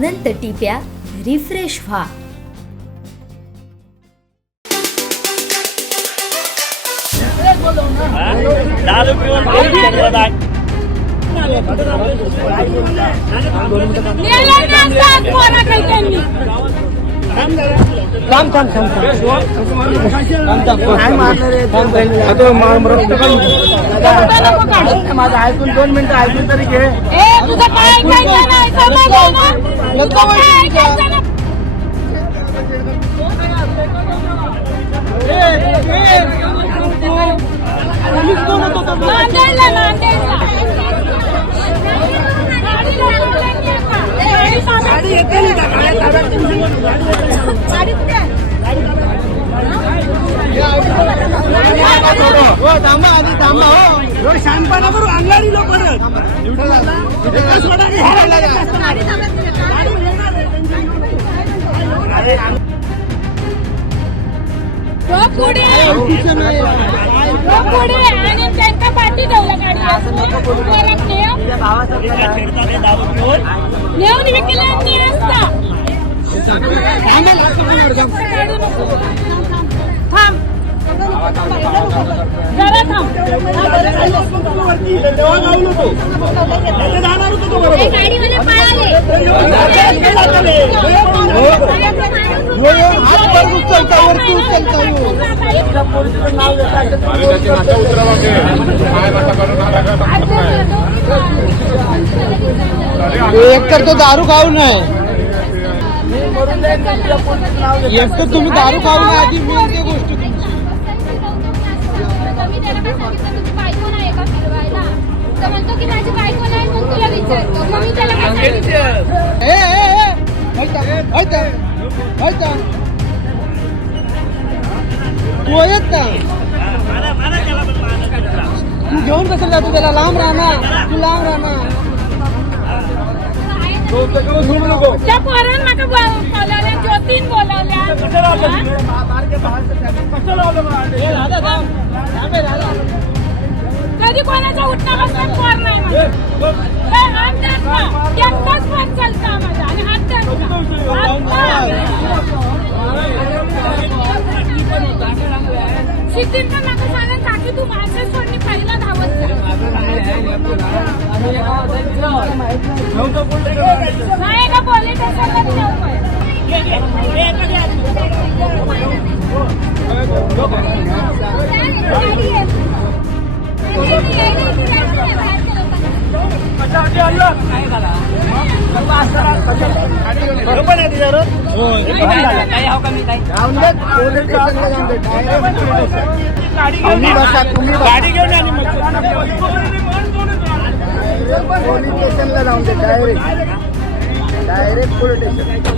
अनंत टिप्या refresh व्हा. दारू पिऊन माझं ऐकून 2 मिनिटं ऐकून तरी घे. शांतपणा करू अंगारी लोक पुढे आणि त्यांच्या पाठी ठेवलं गाडी नेऊन विकल्यांनी असता. थांब जरा थांब. गाडीवाले पळाले. एक तर तो दारू खाऊ नये, एक तर तुम्ही दारू खाऊ नये. आधी मेन ते गोष्ट म्हणतो की माझी बायको नाही मग तुला विचारतो. मग मी त्याला तू येत का तू घेऊन कसं जातो त्याला? लांब राहणार, तू लांब राहणार. त्या पोरांना नका बोलावल्या, ज्योतीन बोलावल्या. कधी कोणाचा उठणं बसणं पोर नाही एकटाच फोन चालता माझा आणि शिकतील तर नका सांगा काकी तू माझ्या सोडणी पहिला धावत नाही का पोलीस स्टेशनला गाडी घेऊन आणि पोलीस स्टेशनला जाऊन दे. Direct police station.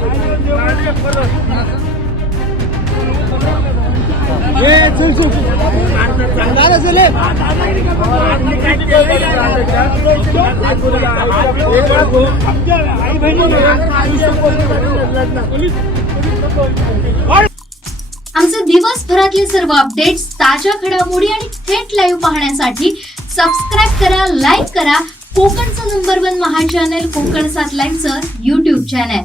आमचे दिवसभरातले सर्व अपडेट्स, ताज्या घडामोडी आणि थेट लाईव्ह पाहण्यासाठी सबस्क्राईब करा, लाईक करा कोकणचं नंबर 1 महा चॅनल कोकण 7 लाईव्हचं YouTube चॅनल.